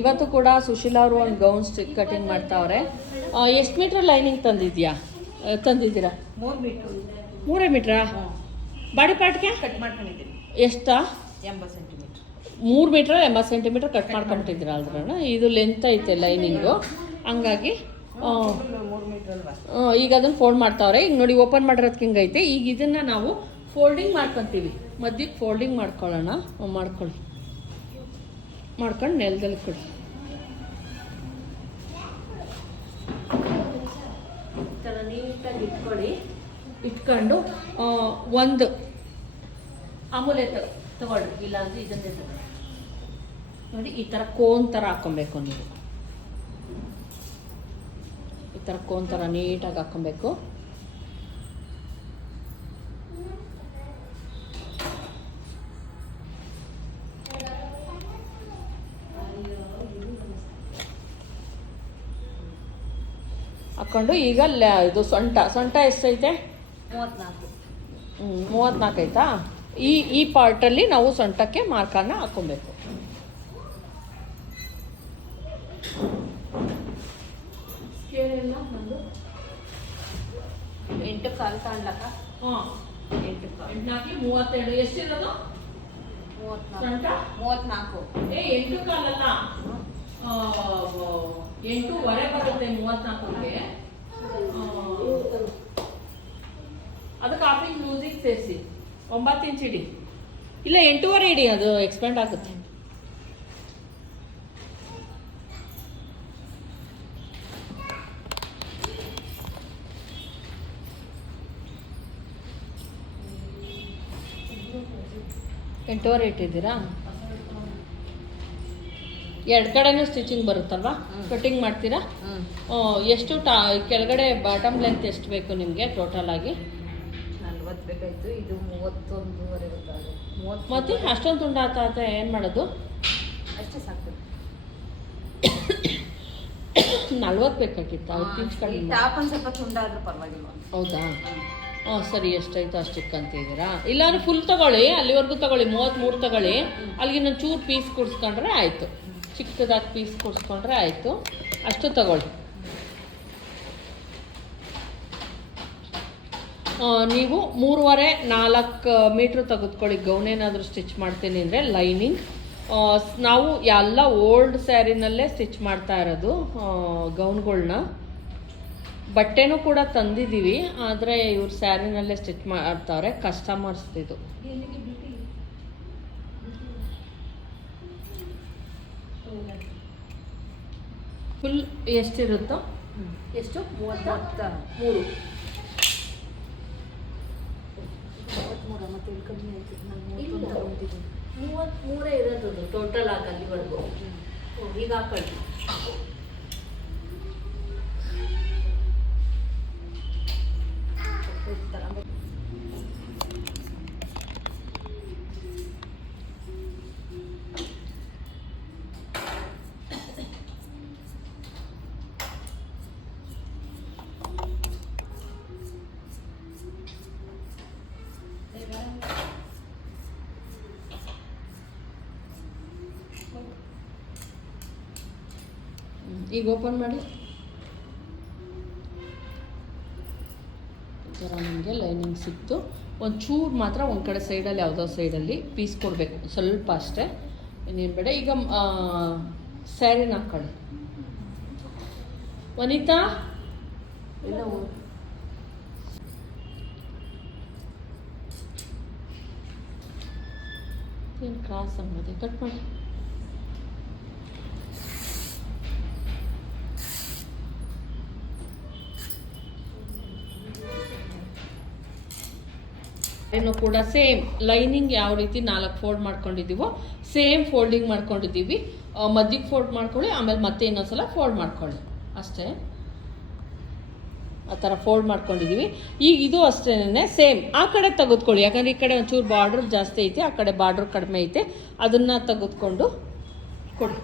ಇವತ್ತು ಕೂಡ ಸುಶೀಲಾ ಅವರು ಒಂದು ಗೌನ್ ಸ್ಟಿಕ್ ಕಟಿಂಗ್ ಮಾಡ್ತಾವ್ರೆ. ಎಷ್ಟು ಮೀಟ್ರ್ ಲೈನಿಂಗ್ ತಂದಿದ್ಯಾ? ತಂದಿದ್ದೀರಾ? ಮೂರು ಮೀಟ್ರ್ ಮೂರೇ ಮೀಟ್ರಾ ಬಾಡಿ ಪಾರ್ಟ್ಗೆ ಕಟ್ ಮಾಡ್ಕೊಂಡಿದ್ದೀನಿ. ಎಷ್ಟಾ? ಎಂಬತ್ತು ಸೆಂಟಿಮೀಟರ್ ಮೂರು ಮೀಟ್ರ್ ಎಂಬತ್ತು ಸೆಂಟಿಮೀಟ್ರ್ ಕಟ್ ಮಾಡ್ಕೊಂಬಿಟ್ಟಿದ್ದೀರ ಅಲ್ದ್ರಣ ಇದು ಲೆಂತ್ ಐತೆ ಲೈನಿಂಗು ಹಂಗಾಗಿ ಈಗ ಅದನ್ನು ಫೋಲ್ಡ್ ಮಾಡ್ತಾವ್ರೆ. ಈಗ ನೋಡಿ ಓಪನ್ ಮಾಡಿರೋದಕ್ಕೆ ಹಿಂಗೈತೆ. ಈಗ ಇದನ್ನು ನಾವು ಫೋಲ್ಡಿಂಗ್ ಮಾಡ್ಕೊತೀವಿ. ಮಧ್ಯಕ್ಕೆ ಫೋಲ್ಡಿಂಗ್ ಮಾಡ್ಕೊಳ್ಳೋಣ. ಮಾಡ್ಕೊಳ್ಳಿ. ಮಾಡ್ಕೊಂಡು ನೆಲದಲ್ಲಿ ಕೊಡಿ. ನೀಟಾಗಿ ಇಟ್ಕೊಳ್ಳಿ ಇಟ್ಕೊಂಡು ಒಂದು ತಗೋ ತಗೊಳ್ಳಿ ಇಲ್ಲಾಂದ್ರೆ ಇದನ್ನೇ ತಗೊಳ್ಳಿ. ನೋಡಿ ಈ ಥರ ಕೋನ್ ಥರ ಹಾಕೊಬೇಕು ನೀವು. ಈ ಥರ ಕೋನ್ ಥರ ನೀಟಾಗಿ ಹಾಕೊಬೇಕು ಹಾಕ್ಕೊಂಡು ಈಗ ಇದು ಸೊಂಟ ಸೊಂಟ ಎಷ್ಟೈತೆ? ಮೂವತ್ತ್ನಾಲ್ಕು. ಹ್ಞೂ ಮೂವತ್ತ್ನಾಲ್ಕು ಐತಾ ಈ ಈ ಪಾರ್ಟಲ್ಲಿ ನಾವು ಸೊಂಟಕ್ಕೆ ಮಾರ್ಕನ್ನು ಹಾಕೊಬೇಕು ಎಂಟು ಕಾಲು ತಾಣ್ಲಕ್ಕ ಹಾಂ ಎಂಟು ಕಾಲು ಎಂಟ್ನಾಲ್ಕು ಮೂವತ್ತೆರಡು ಎಷ್ಟಿರೋದು ಮೂವತ್ತ್ನಾಲ್ಕು ಸೊಂಟ ಮೂವತ್ತ್ನಾಲ್ಕು ಏ ಎಂಟು ಕಾಲಲ್ಲ ಆ, ಬರುತ್ತೆ ಮೂವತ್ನಾಲ್ಕಕ್ಕೆ ಅದಕ್ಕೆ ಇಂಚ್ ಲೂಸಿಗೆ ಸೇರಿಸಿ. ಒಂಬತ್ತು ಇಂಚ್ ಇಡಿ. ಇಲ್ಲ, ಎಂಟೂವರೆ ಇಡಿ, ಅದು ಎಕ್ಸ್ಪೆಂಡ್ ಆಗುತ್ತೆ. ಎಂಟೂವರೆ ಇಟ್ಟಿದ್ದೀರಾ? ಎರಡು ಕಡೆನೂ ಸ್ಟಿಚಿಂಗ್ ಬರುತ್ತಲ್ವಾ. ಕಟಿಂಗ್ ಮಾಡ್ತೀರಾ? ಎಷ್ಟು ಟಾ ಕೆಳಗಡೆ ಬಾಟಮ್ ಲೆಂತ್ ಎಷ್ಟು ಬೇಕು ನಿಮಗೆ ಟೋಟಲ್ ಆಗಿ? ನಲ್ವತ್ತು ಬೇಕಾಯಿತು ಇದು ಮೂವತ್ತೊಂದುವರೆ ಮೂವತ್ತು ಮತ್ತೆ ಅಷ್ಟೊಂದು ತುಂಡ ಆತ ಏನು ಮಾಡೋದು? ಅಷ್ಟೇ ಸಾಕು. ನಲ್ವತ್ತು ಬೇಕಾಗಿತ್ತು ಅವ್ರು ಟಾಪ್ ಒಂದು ಸ್ವಲ್ಪ ಪರವಾಗಿಲ್ಲ ಹೌದಾ? ಹಾಂ ಸರಿ ಎಷ್ಟಾಯ್ತು ಅಷ್ಟಕ್ಕೆ ಅಂತಿದ್ದೀರಾ ಇಲ್ಲಾಂದ್ರೆ ಫುಲ್ ತಗೊಳ್ಳಿ ಅಲ್ಲಿವರೆಗೂ ತಗೊಳ್ಳಿ ಮೂವತ್ತ್ಮೂರು ತಗೊಳ್ಳಿ ಅಲ್ಲಿಗೆ ನಾನು ಚೂರು ಪೀಸ್ ಕೊಡಿಸ್ಕೊಂಡ್ರೆ ಆಯಿತು. ಚಿಕ್ಕದಾಗಿ ಪೀಸ್ ಕೊಡಿಸ್ಕೊಂಡ್ರೆ ಆಯಿತು. ಅಷ್ಟು ತಗೊಳ್ಳಿ. ನೀವು ಮೂರುವರೆ ನಾಲ್ಕು ಮೀಟ್ರ್ ತೆಗೆದುಕೊಳ್ಳಿ. ಗೌನ್ ಏನಾದರೂ ಸ್ಟಿಚ್ ಮಾಡ್ತೀನಿ ಅಂದರೆ ಲೈನಿಂಗ್. ನಾವು ಎಲ್ಲ ಓಲ್ಡ್ ಸ್ಯಾರಿನಲ್ಲೇ ಸ್ಟಿಚ್ ಮಾಡ್ತಾ ಇರೋದು ಗೌನ್ಗಳನ್ನ ಬಟ್ಟೆನೂ ಕೂಡ ತಂದಿದ್ದೀವಿ, ಆದರೆ ಇವ್ರು ಸ್ಯಾರಿನಲ್ಲೇ ಸ್ಟಿಚ್ ಮಾಡ್ತಾವ್ರೆ ಕಸ್ಟಮರ್ಸ್ ಇದು. ಫುಲ್ ಎಷ್ಟಿರುತ್ತೋ? ಎಷ್ಟು? ಮೂವತ್ತ? ಮೂರು. ಮೂವತ್ತ್ಮೂರ ಮತ್ತೆ ಇಲ್ಲಿ ಕಮ್ಮಿ ಆಯ್ತು. ಮೂವತ್ತ್ಮೂರೇ ಇರೋದು ಟೋಟಲ್ ಆಗಿ ಅಲ್ಲಿವರೆಗೂ. ಹೋಗಿ ಈಗ ಹಾಕೊಳ್ಳಿ ಈಗ ಓಪನ್ ಮಾಡಿ. ಈ ಥರ ನಮಗೆ ಲೈನಿಂಗ್ ಸಿಕ್ತು. ಒಂದು ಚೂರು ಮಾತ್ರ ಒಂದು ಕಡೆ ಸೈಡಲ್ಲಿ ಯಾವುದೋ ಸೈಡಲ್ಲಿ ಪೀಸ್ ಕೊಡಬೇಕು. ಸ್ವಲ್ಪ ಅಷ್ಟೇ. ಇನ್ನೇನು ಬೇಡ. ಈಗ ಸ್ಯಾರಿನ ಹಾಕೊಳ್ಳಿ. ವನಿತಾ? ಇಲ್ಲ ಏನು ಕ್ರಾಸ್ ಕಟ್ ಮಾಡಿ. ಇನ್ನು ಕೂಡ ಸೇಮ್ ಲೈನಿಂಗ್ ಯಾವ ರೀತಿ ನಾಲ್ಕು ಫೋಲ್ಡ್ ಮಾಡ್ಕೊಂಡಿದ್ದೀವೋ ಸೇಮ್ ಫೋಲ್ಡಿಂಗ್ ಮಾಡ್ಕೊಂಡಿದ್ದೀವಿ. ಮಧ್ಯಕ್ಕೆ ಫೋಲ್ಡ್ ಮಾಡ್ಕೊಳ್ಳಿ, ಆಮೇಲೆ ಮತ್ತೆ ಇನ್ನೊಂದ್ಸಲ ಫೋಲ್ಡ್ ಮಾಡ್ಕೊಳ್ಳಿ. ಅಷ್ಟೇ. ಆ ಥರ ಫೋಲ್ಡ್ ಮಾಡ್ಕೊಂಡಿದ್ದೀವಿ. ಈಗ ಇದು ಅಷ್ಟೇ ಸೇಮ್ ಆ ಕಡೆ ತೆಗೆದುಕೊಳ್ಳಿ. ಯಾಕಂದ್ರೆ ಈ ಕಡೆ ಒಂಚೂರು ಬಾರ್ಡ್ರ್ ಜಾಸ್ತಿ ಐತೆ, ಆ ಕಡೆ ಬಾರ್ಡ್ರ್ ಕಡಿಮೆ ಐತೆ. ಅದನ್ನು ತೆಗೆದುಕೊಂಡು ಕೊಡಿ.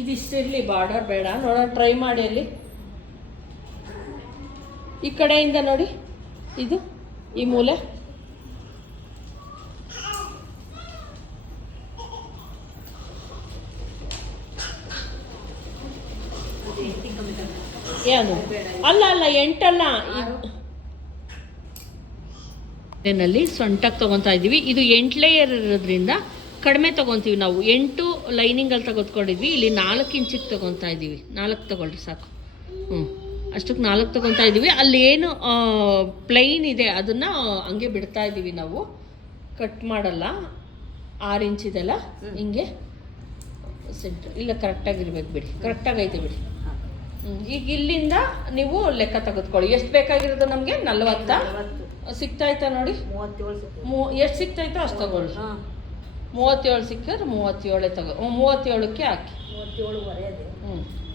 ಇದಿಷ್ಟಿರಲಿ ಬಾರ್ಡರ್ ಬೇಡ. ನೋಡೋಣ ಟ್ರೈ ಮಾಡಿ ಅಲ್ಲಿ. ಈ ಕಡೆಯಿಂದ ನೋಡಿ. ಇದು, ಈ ಮೂಲೆ. ಏನು? ಅಲ್ಲ ಅಲ್ಲ, ಎಂಟಲ್ಲ. ಸೊಂಟಕ್ಕೆ ತಗೊತಾ ಇದ್ದೀವಿ. ಇದು ಎಂಟು ಲೇಯರ್ ಇರೋದ್ರಿಂದ ಕಡಿಮೆ ತೊಗೊತೀವಿ ನಾವು. ಎಂಟು ಲೈನಿಂಗಲ್ಲಿ ತೆಗೆದುಕೊಂಡಿದ್ವಿ ಇಲ್ಲಿ ನಾಲ್ಕು ಇಂಚಿಗೆ ತೊಗೊತಾ ಇದ್ದೀವಿ. ನಾಲ್ಕು ತೊಗೊಳ್ರಿ ಸಾಕು. ಹ್ಞೂ ಅಷ್ಟಕ್ಕೆ ನಾಲ್ಕು ತೊಗೊತಾ ಇದ್ದೀವಿ. ಅಲ್ಲಿ ಏನು ಪ್ಲೈನ್ ಇದೆ. ಅದನ್ನು ಹಂಗೆ ಬಿಡ್ತಾ ಇದ್ದೀವಿ ನಾವು. ಕಟ್ ಮಾಡಲ್ಲ. ಆರು ಇಂಚ್ ಇದೆಲ್ಲ. ಹಿಂಗೆ ಸೆಂಟ್ರ್ ಇಲ್ಲ ಕರೆಕ್ಟಾಗಿರ್ಬೇಕು ಬಿಡಿ. ಕರೆಕ್ಟಾಗಿ ಐತೆ ಬಿಡಿ. ಈಗ ಇಲ್ಲಿಂದ ನೀವು ಲೆಕ್ಕ ತೆಗೆದುಕೊಳ್ಳಿ. ಎಷ್ಟು ಬೇಕಾಗಿರೋದು ನಮಗೆ? ನಲ್ವತ್ತ? ಸಿಗ್ತಾ ಸಿಗ್ತಾಯ್ತಾ ನೋಡಿ? ಮೂವತ್ತೇಳು ಎಷ್ಟು ಸಿಗ್ತಾಯ್ತೋ ಅಷ್ಟು ತಗೊಳ್ಳಿ. ಹಾಂ. ಮೂವತ್ತೇಳು ಸಿಕ್ಕಿದ್ರೆ ಮೂವತ್ತೇಳೇ ತಗೋ ಮೂವತ್ತೇಳಕ್ಕೆ ಹಾಕಿ. ಮೂವತ್ತೇಳುವರೆ ಅದೇ.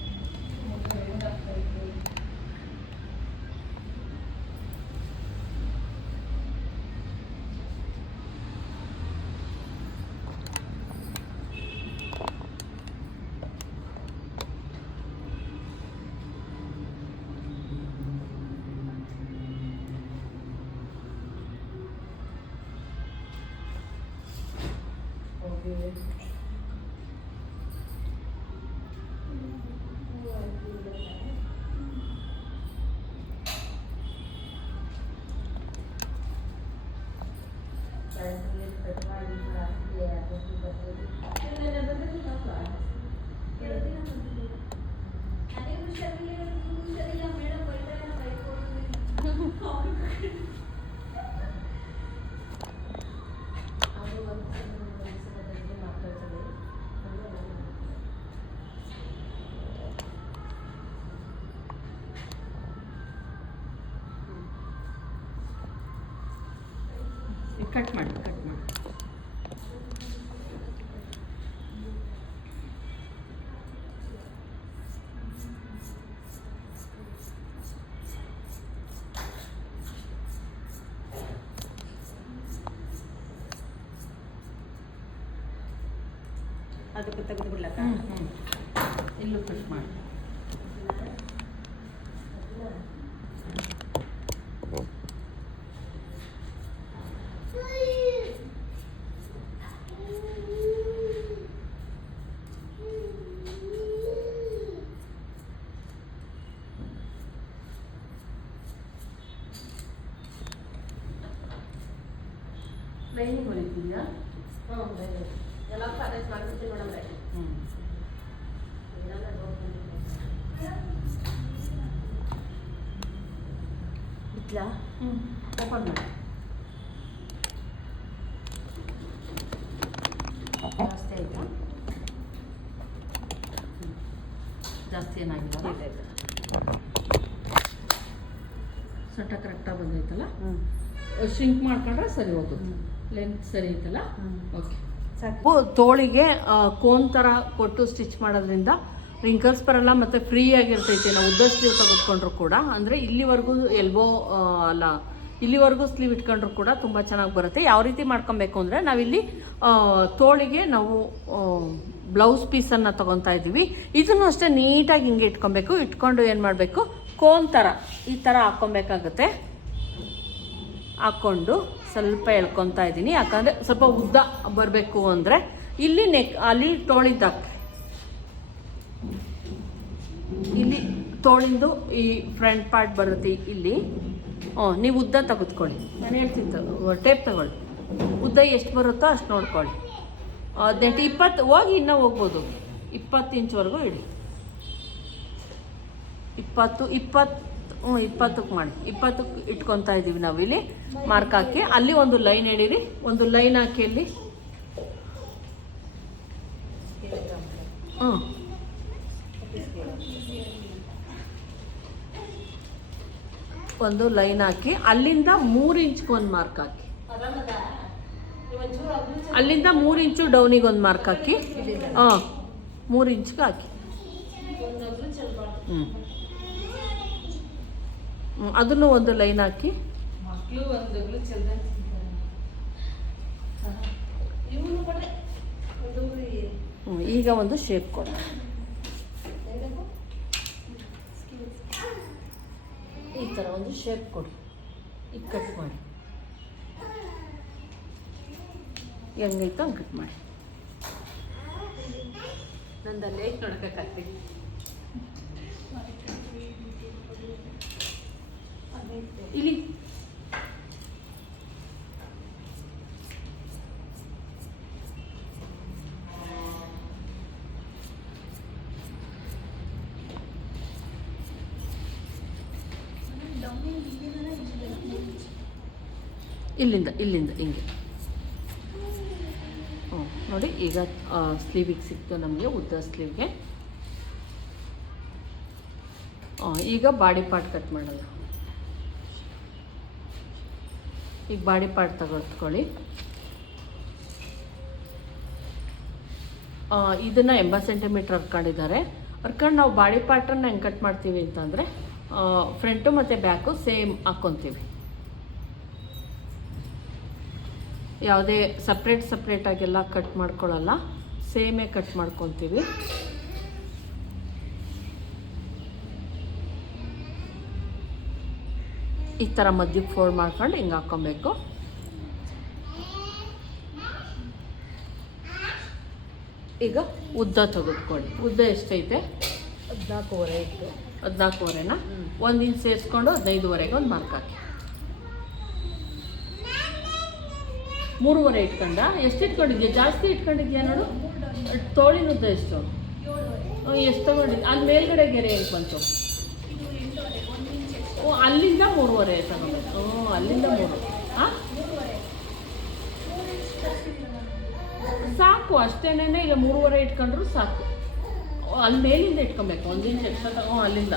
ಹ್ಞೂ ಕಟ್ ಅದಕ್ಕೆ ತೆಗೆದು ಬಿಡ್ಲಕ್ಕ ಹ್ಞೂ ಹ್ಞೂ ಇಲ್ಲೂ ಕಟ್ ಮಾಡಿ ಲೈನಿಂಗ್ ಹೊಲಿತಿದ್ಯಾ ಎಲ್ಲ ಕಾಲೇಜ್ ಮಾಡ್ಬಿಡ್ತೀನಿ ಮೇಡಮ್ರೆ ಹ್ಞೂ ಬಿಟ್ಲಾ ಹ್ಞೂ ಓಪನ್ ಮಾಡಿ. ಜಾಸ್ತಿ ಆಯ್ತಾ? ಜಾಸ್ತಿ ಏನಾಗಿಲ್ಲ? ಸೊಟ್ಟ ಕರೆಕ್ಟಾಗಿ ಬಂದೈತಲ್ಲ ಹ್ಞೂ ಶಿಂಕ್ ಮಾಡ್ಕೊಂಡ್ರೆ ಸರಿ ಹೋಗುತ್ತೆ. ಲೆಂತ್ ಸರಿ ಐತಲ್ಲ. ಓಕೆ ತೋಳಿಗೆ ಕೋನ್ ಥರ ಕೊಟ್ಟು ಸ್ಟಿಚ್ ಮಾಡೋದ್ರಿಂದ ರಿಂಕಲ್ಸ್ ಬರಲ್ಲ ಮತ್ತು ಫ್ರೀ ಆಗಿರ್ತೈತೆ. ನಾವು ಉದ್ದ ಸ್ಲೀವ್ ತೆಗೆದುಕೊಂಡ್ರು ಕೂಡ. ಅಂದರೆ ಇಲ್ಲಿವರೆಗೂ ಎಲ್ಬೋ ಅಲ್ಲ, ಇಲ್ಲಿವರೆಗೂ ಸ್ಲೀವ್ ಇಟ್ಕೊಂಡ್ರು ಕೂಡ ತುಂಬ ಚೆನ್ನಾಗಿ ಬರುತ್ತೆ. ಯಾವ ರೀತಿ ಮಾಡ್ಕೊಬೇಕು ಅಂದರೆ ನಾವಿಲ್ಲಿ ತೋಳಿಗೆ ನಾವು ಬ್ಲೌಸ್ ಪೀಸನ್ನು ತೊಗೊತಾ ಇದ್ದೀವಿ. ಇದನ್ನು ಅಷ್ಟೇ ನೀಟಾಗಿ ಹಿಂಗೆ ಇಟ್ಕೊಬೇಕು. ಇಟ್ಕೊಂಡು ಏನು ಮಾಡಬೇಕು? ಕೋನ್ ಥರ ಈ ಥರ ಹಾಕ್ಕೊಬೇಕಾಗತ್ತೆ ಹಾಕ್ಕೊಂಡು ಸ್ವಲ್ಪ ಎಳ್ಕೊತಾ ಇದ್ದೀನಿ. ಯಾಕಂದರೆ ಸ್ವಲ್ಪ ಉದ್ದ ಬರಬೇಕು ಅಂದರೆ ಇಲ್ಲಿ ನೆಕ್ ಅಲ್ಲಿ ತೋಳಿಂದ ಇಲ್ಲಿ ತೋಳಿಂದು ಈ ಫ್ರಂಟ್ ಪಾರ್ಟ್ ಬರುತ್ತೆ ಇಲ್ಲಿ. ಹ್ಞೂ, ನೀವು ಉದ್ದ ತೆಗೆದುಕೊಳ್ಳಿ. ನಾನು ಹೇಳ್ತೀನಿ ಟೇಪ್ ತಗೊಳ್ಳಿ. ಉದ್ದ ಎಷ್ಟು ಬರುತ್ತೋ ಅಷ್ಟು ನೋಡ್ಕೊಳ್ಳಿ. ಹದಿನೆಂಟು ಇಪ್ಪತ್ತು, ಹೋಗಿ ಇನ್ನೂ ಹೋಗ್ಬೋದು. ಇಪ್ಪತ್ತು ಇಂಚ್ವರೆಗೂ ಇಡಿ. ಇಪ್ಪತ್ತು ಇಪ್ಪತ್ತು ಹ್ಞೂ ಇಪ್ಪತ್ತಕ್ಕೆ ಮಾಡಿ. ಇಪ್ಪತ್ತಕ್ಕೆ ಇಟ್ಕೊತಾ ಇದ್ದೀವಿ ನಾವಿಲ್ಲಿ ಮಾರ್ಕ್ ಹಾಕಿ. ಅಲ್ಲಿ ಒಂದು ಲೈನ್ ಎಡೀರಿ ಒಂದು ಲೈನ್ ಹಾಕಿ ಅಲ್ಲಿ. ಹ್ಞೂ ಒಂದು ಲೈನ್ ಹಾಕಿ. ಅಲ್ಲಿಂದ ಮೂರು ಇಂಚ್ಗೆ ಒಂದು ಮಾರ್ಕ್ ಹಾಕಿ. ಅಲ್ಲಿಂದ ಮೂರು ಇಂಚು ಡೌನಿಗೆ ಒಂದು ಮಾರ್ಕ್ ಹಾಕಿ. ಹಾಂ ಮೂರು ಇಂಚ್ಗೆ ಹಾಕಿ. ಹ್ಞೂ ಅದನ್ನು ಒಂದು ಲೈನ್ ಹಾಕಿ. ಈಗ ಒಂದು ಶೇಪ್ ಕೊಡ. ಈ ಥರ ಒಂದು ಶೇಪ್ ಕೊಡಿ. ಈಗ ಕಟ್ ಮಾಡಿ. ಹೆಂಗೈತೋ ಹಂಗೆ ಕಟ್ ಮಾಡಿ. ನಂದು ಲೇಟ್ ಇಲ್ಲಿ. ಇಲ್ಲಿಂದ ಇಲ್ಲಿಂದ, ಹಿಂಗೆ. ಹ್ಞೂ, ನೋಡಿ, ಈಗ ಸ್ಲೀವಿಗೆ ಸಿಕ್ತು ನಮಗೆ, ಉದ್ದ ಸ್ಲೀವ್ಗೆ ಈಗ ಬಾಡಿ ಪಾರ್ಟ್ ಕಟ್ ಮಾಡಲ್ಲ. ಈಗ ಬಾಡಿ ಪಾರ್ಟ್ ತಗೊಳ್ಕೊಳ್ಳಿ ಇದನ್ನು ಎಂಬತ್ತು ಸೆಂಟಿಮೀಟ್ರ್ ಹರ್ಕೊಂಡಿದ್ದಾರೆ. ಹರ್ಕೊಂಡು ನಾವು ಬಾಡಿ ಪಾರ್ಟನ್ನು ಹೆಂಗೆ ಕಟ್ ಮಾಡ್ತೀವಿ ಅಂತಂದರೆ ಫ್ರಂಟು ಮತ್ತು ಬ್ಯಾಕು ಸೇಮ್ ಹಾಕ್ಕೊತೀವಿ ಯಾವುದೇ ಸಪ್ರೇಟ್ ಸಪ್ರೇಟಾಗೆಲ್ಲ ಕಟ್ ಮಾಡ್ಕೊಳ್ಳಲ್ಲ ಸೇಮೇ ಕಟ್ ಮಾಡ್ಕೊತೀವಿ. ಈ ಥರ ಮಧ್ಯಕ್ಕೆ ಫೋಲ್ಡ್ ಮಾಡ್ಕೊಂಡು ಹಿಂಗೆ ಹಾಕ್ಕೊಬೇಕು. ಈಗ ಉದ್ದ ತೆಗೆದುಕೊಳ್ಳಿ. ಉದ್ದ ಎಷ್ಟೈತೆ? ಹದಿನಾಲ್ಕೂವರೆ ಇತ್ತು. ಹದಿನಾಲ್ಕೂವರೆನ. ಒಂದು ಇಂಚ್ ಸೇರಿಸ್ಕೊಂಡು ಹದಿನೈದುವರೆಗೆ ಒಂದು ಮಾರ್ಕ್ ಹಾಕಿ. ಮೂರುವರೆ ಇಟ್ಕೊಂಡ? ಎಷ್ಟು ಇಟ್ಕೊಂಡಿದ್ಯಾ? ಜಾಸ್ತಿ ಇಟ್ಕೊಂಡಿದ್ಯಾ ನೋಡು? ತೋಳಿನುದ್ದ ಎಷ್ಟು? ಹ್ಮ್, ಎಷ್ಟು ತಗೊಂಡಿದ್ದೆ ಅಲ್ಲಿ ಮೇಲ್ಗಡೆ ಗೆರೆ ಹೇಳ್ಕೊಂತು ಬಂತು? ಅಲ್ಲಿಂದ ಮೂರುವರೆ ತಗೊಂಡು ಹ್ಞೂ ಅಲ್ಲಿಂದ ಮೂರು. ಹಾಂ ಸಾಕು ಅಷ್ಟೇನೆ ಈಗ ಮೂರುವರೆ ಇಟ್ಕೊಂಡ್ರು ಸಾಕು. ಅಲ್ಲಿ ಮೇಲಿಂದ ಇಟ್ಕೊಬೇಕು ಒಂದು ಇಂಚ್ ಎಕ್ಸ್ಟ್ರಾ ತಗೋ ಅಲ್ಲಿಂದ.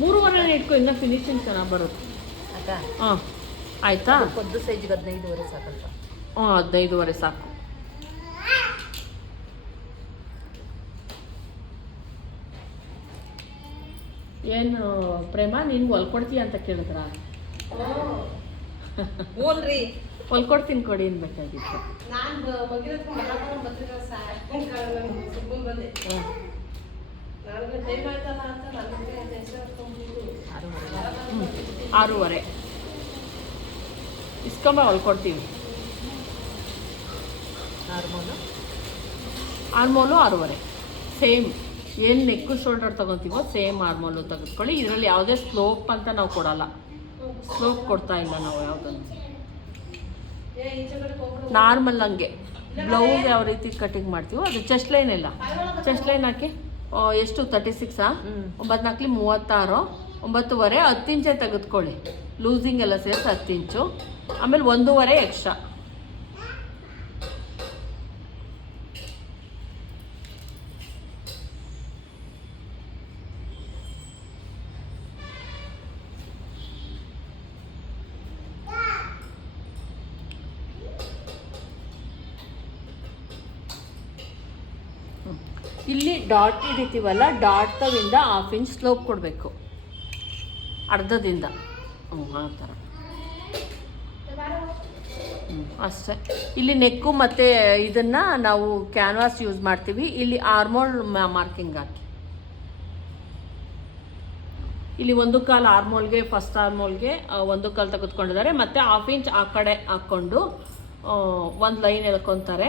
ಮೂರುವರೆ ಇಟ್ಕೊ ಇನ್ನೂ ಫಿನಿಶಿಂಗ್ ಚೆನ್ನಾಗಿ ಬರುತ್ತೆ. ಹಾಂ ಆಯಿತಾ? ಪದ್ದು ಸೈಜ್ಗೆ ಹದಿನೈದುವರೆ ಸಾಕಲ್ಪ ಹ್ಞೂ ಹದಿನೈದುವರೆ ಸಾಕು. ಏನು ಪ್ರೇಮ ನಿನ್ಗೆ ಹೊಲ್ಕೊಡ್ತೀಯ ಅಂತ ಕೇಳಿದ್ರ? ಓಲ್ರಿ ಹೊಲ್ಕೊಡ್ತೀನಿ ಕೊಡಿ ಅನ್ಬೇಕಾಗಿತ್ತು ಆರೂವರೆ. ಇಸ್ಕೊಂಬ ಹೊಲ್ಕೊಡ್ತೀವಿ ಆರ್ಮೋಲು ಆರ್ಮೋಲು ಆರೂವರೆ. ಸೇಮ್. ಏನು ನೆಕ್ಕು ಶೋಲ್ಡರ್ ತೊಗೊತೀವೋ ಸೇಮ್ ಆರ್ಮೋಲು ತೆಗೆದುಕೊಳ್ಳಿ ಇದರಲ್ಲಿ ಯಾವುದೇ ಸ್ಲೋಪ್ ಅಂತ ನಾವು ಕೊಡಲ್ಲ. ಸ್ಲೋಪ್ ಕೊಡ್ತಾ ಇಲ್ಲ ನಾವು ಯಾವುದನ್ನು. ನಾರ್ಮಲ್ ಹಂಗೆ. ಬ್ಲೌಸ್ ಯಾವ ರೀತಿ ಕಟಿಂಗ್ ಮಾಡ್ತೀವೋ ಅದು ಚೆಸ್ಟ್ ಲೈನ್ ಇಲ್ಲ ಚೆಸ್ಟ್ ಲೈನ್ ಹಾಕಿ ಎಷ್ಟು? ತರ್ಟಿ ಸಿಕ್ಸಾ. ಒಂಬತ್ತು ನಾಲ್ಕಲಿ ಮೂವತ್ತಾರು. ಒಂಬತ್ತುವರೆ ಹತ್ತು ಇಂಚೆ ತೆಗೆದುಕೊಳ್ಳಿ. ಲೂಸಿಂಗ್ ಎಲ್ಲ ಸೇರಿಸಿ ಹತ್ತು ಇಂಚು. ಆಮೇಲೆ ಒಂದೂವರೆ ಎಕ್ಸ್ಟ್ರಾ ಡಾಟ್ ಹಿಡಿತೀವಲ್ಲ ಡಾಟ್ ತವಿಂದ ಹಾಫ್ ಇಂಚ್ ಸ್ಲೋಪ್ ಕೊಡಬೇಕು. ಅರ್ಧದಿಂದ. ಹ್ಞೂ ಆ ಥರ. ಹ್ಞೂ ಅಷ್ಟೇ. ಇಲ್ಲಿ ನೆಕ್ಕು ಮತ್ತು ಇದನ್ನು ನಾವು ಕ್ಯಾನ್ವಾಸ್ ಯೂಸ್ ಮಾಡ್ತೀವಿ. ಇಲ್ಲಿ ಆರ್ಮೋಲ್ ಮಾರ್ಕಿಂಗ್ ಹಾಕಿ. ಇಲ್ಲಿ ಒಂದು ಕಾಲು ಆರ್ಮೋಲ್ಗೆ ಫಸ್ಟ್ ಆರ್ಮೋಲ್ಗೆ ಒಂದು ಕಾಲು ತೆಗೆದುಕೊಂಡಿದ್ದಾರೆ. ಮತ್ತು ಹಾಫ್ ಇಂಚ್ ಆ ಕಡೆ ಹಾಕ್ಕೊಂಡು ಒಂದು ಲೈನ್ ಎಳ್ಕೊತಾರೆ.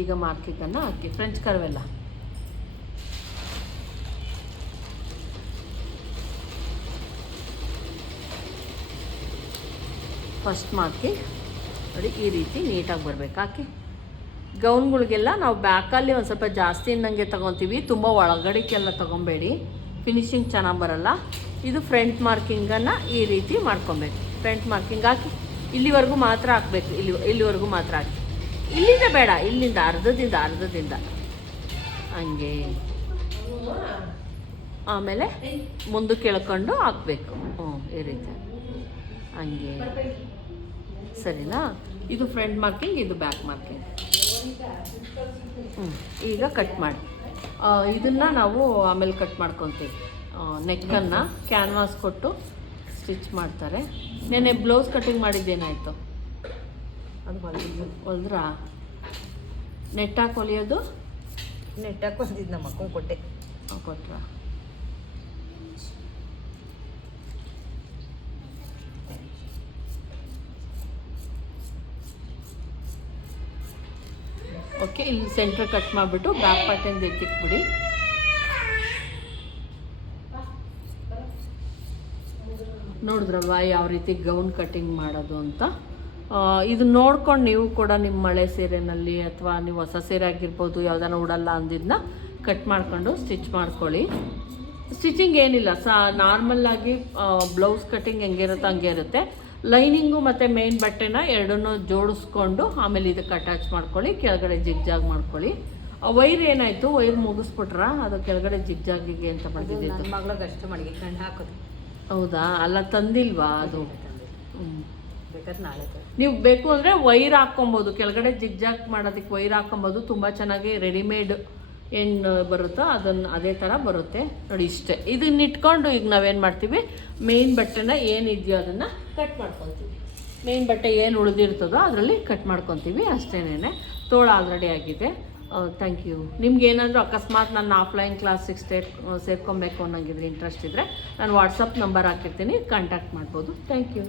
ಈಗ ಮಾರ್ಕಿಕನ್ನು ಹಾಕಿ ಫ್ರೆಂಚ್ ಕರ್ವೆಲ್ಲ ಫಸ್ಟ್ ಮಾರ್ಕಿ ನೋಡಿ ಈ ರೀತಿ ನೀಟಾಗಿ ಬರಬೇಕು. ಹಾಕಿ. ಗೌನ್ಗಳಿಗೆಲ್ಲ ನಾವು ಬ್ಯಾಕಲ್ಲಿ ಒಂದು ಸ್ವಲ್ಪ ಜಾಸ್ತಿ ಇನ್ನಂಗೆ ತೊಗೊತೀವಿ. ತುಂಬ ಒಳಗಡೆಗೆಲ್ಲ ತೊಗೊಬೇಡಿ. ಫಿನಿಶಿಂಗ್ ಚೆನ್ನಾಗಿ ಬರಲ್ಲ. ಇದು ಫ್ರಂಟ್ ಮಾರ್ಕಿಂಗನ್ನು ಈ ರೀತಿ ಮಾಡ್ಕೊಬೇಕು. ಫ್ರಂಟ್ ಮಾರ್ಕಿಂಗ್ ಹಾಕಿ, ಇಲ್ಲಿವರೆಗೂ ಮಾತ್ರ ಹಾಕ್ಬೇಕು. ಇಲ್ಲಿ, ಇಲ್ಲಿವರೆಗೂ ಮಾತ್ರ ಹಾಕಿ. ಇಲ್ಲಿಂದ ಬೇಡ, ಇಲ್ಲಿಂದ, ಅರ್ಧದಿಂದ ಅರ್ಧದಿಂದ. ಹಂಗೆ. ಆಮೇಲೆ ಮುಂದೆ ಎಳ್ಕೊಂಡು ಹಾಕಬೇಕು. ಹ್ಞೂ, ಈ ರೀತಿ. ಹಂಗೆ. ಸರಿನಾ? ಇದು ಫ್ರಂಟ್ ಮಾರ್ಕಿಂಗ್ ಇದು ಬ್ಯಾಕ್ ಮಾರ್ಕಿಂಗ್ ಹ್ಞೂ, ಈಗ ಕಟ್ ಮಾಡಿ. ಇದನ್ನು ನಾವು ಆಮೇಲೆ ಕಟ್ ಮಾಡ್ಕೊತೀವಿ. ನೆಕ್ಕನ್ನು ಕ್ಯಾನ್ವಾಸ್ ಕೊಟ್ಟು ಸ್ಟಿಚ್ ಮಾಡ್ತಾರೆ. ನೆನ್ನೆ ಬ್ಲೌಸ್ ಕಟ್ಟಿಂಗ್ ಮಾಡಿದ್ದೇನಾಯಿತು? ಅದು ಹೊಲಿದ್ದು ಹೊಲ್ದ್ರಾ? ನೆಟ್ಟಾಗಿ ಹೊಲಿಯೋದು? ನೆಟ್ಟಾಗಿ ಹೊಲಿದ್ದು ನಮ್ಮ ಅಕ್ಕ ಕೊಟ್ಟೆ. ಕೊಟ್ರ? ಓಕೆ ಇಲ್ಲಿ ಸೆಂಟ್ರ್ ಕಟ್ ಮಾಡಿಬಿಟ್ಟು ಬ್ಯಾಕ್ ಪಾರ್ಟಿಂದ ಎತ್ತಿಕ್ಬಿಡಿ ನೋಡಿದ್ರವ್ವ ಯಾವ ರೀತಿ ಗೌನ್ ಕಟಿಂಗ್ ಮಾಡೋದು ಅಂತ? ಇದು ನೋಡ್ಕೊಂಡು ನೀವು ಕೂಡ ನಿಮ್ಮ ಮಳೆ ಸೀರೆನಲ್ಲಿ ಅಥವಾ ನೀವು ಹೊಸ ಸೀರೆ ಆಗಿರ್ಬೋದು ಯಾವ್ದಾನ ಉಡಲ್ಲ ಅಂದಿದ್ದನ್ನ ಕಟ್ ಮಾಡ್ಕೊಂಡು ಸ್ಟಿಚ್ ಮಾಡ್ಕೊಳ್ಳಿ. ಸ್ಟಿಚಿಂಗ್ ಏನಿಲ್ಲ ಸಾ ನಾರ್ಮಲ್ಲಾಗಿ ಬ್ಲೌಸ್ ಕಟಿಂಗ್ ಹೆಂಗಿರುತ್ತೋ ಹಂಗೆ ಇರುತ್ತೆ. ಲೈನಿಂಗು ಮತ್ತು ಮೇನ್ ಬಟ್ಟೆನ ಎರಡನ್ನೂ ಜೋಡಿಸ್ಕೊಂಡು ಆಮೇಲೆ ಇದಕ್ಕೆ ಅಟ್ಯಾಚ್ ಮಾಡ್ಕೊಳ್ಳಿ ಕೆಳಗಡೆ ಜಿಗ್ಜಾಗ್ ಮಾಡ್ಕೊಳ್ಳಿ. ವೈರ್ ಏನಾಯಿತು ವೈರ್ ಮುಗಿಸ್ಬಿಟ್ರ? ಅದು ಕೆಳಗಡೆ ಜಿಗ್ಜಾಗಿಗೆ ಅಂತ ಬಂದಿದ್ದು. ನನ್ನ ಮಗಳಿಗೆ ಕಂಡು ಹಾಕೋದು. ಹೌದಾ? ಅಲ್ಲ ತಂದಿಲ್ವಾ ಅದು? ಹ್ಮ್. ನೀವು ಬೇಕು ಅಂದರೆ ವೈರ್ ಹಾಕ್ಕೊಬೋದು. ಕೆಳಗಡೆ ಜಿಗ್ಜಾಕ್ ಮಾಡೋದಕ್ಕೆ ವೈರ್ ಹಾಕ್ಕೊಬೋದು. ತುಂಬ ಚೆನ್ನಾಗಿ ರೆಡಿಮೇಡ್ ಏನು ಬರುತ್ತೋ ಅದನ್ನು ಅದೇ ಥರ ಬರುತ್ತೆ. ನೋಡಿ ಇಷ್ಟೇ. ಇದನ್ನ ಇಟ್ಕೊಂಡು ಈಗ ನಾವೇನು ಮಾಡ್ತೀವಿ? ಮೇನ್ ಬಟ್ಟೆನ ಏನಿದೆಯೋ ಅದನ್ನು ಕಟ್ ಮಾಡ್ಕೊತೀವಿ ಮೇನ್ ಬಟ್ಟೆ ಏನು ಉಳಿದಿರ್ತದೋ ಅದರಲ್ಲಿ ಕಟ್ ಮಾಡ್ಕೊತೀವಿ ಅಷ್ಟೇನೆ ತೋಳ ಆಲ್ರೆಡಿ ಆಗಿದೆ. ಥ್ಯಾಂಕ್ ಯು ನಿಮ್ಗೆ ಏನಾದರೂ ಅಕಸ್ಮಾತ್ ನನ್ನ ಆಫ್ಲೈನ್ ಕ್ಲಾಸಿಗೆ ಸ್ಟೇಟ್ ಸೇರ್ಕೊಬೇಕು ಅನ್ನೋಂಗಿದ್ರೆ ಇಂಟ್ರೆಸ್ಟ್ ಇದ್ದರೆ ನಾನು ವಾಟ್ಸಪ್ ನಂಬರ್ ಹಾಕಿರ್ತೀನಿ. ಕಾಂಟ್ಯಾಕ್ಟ್ ಮಾಡ್ಬೋದು. Thank you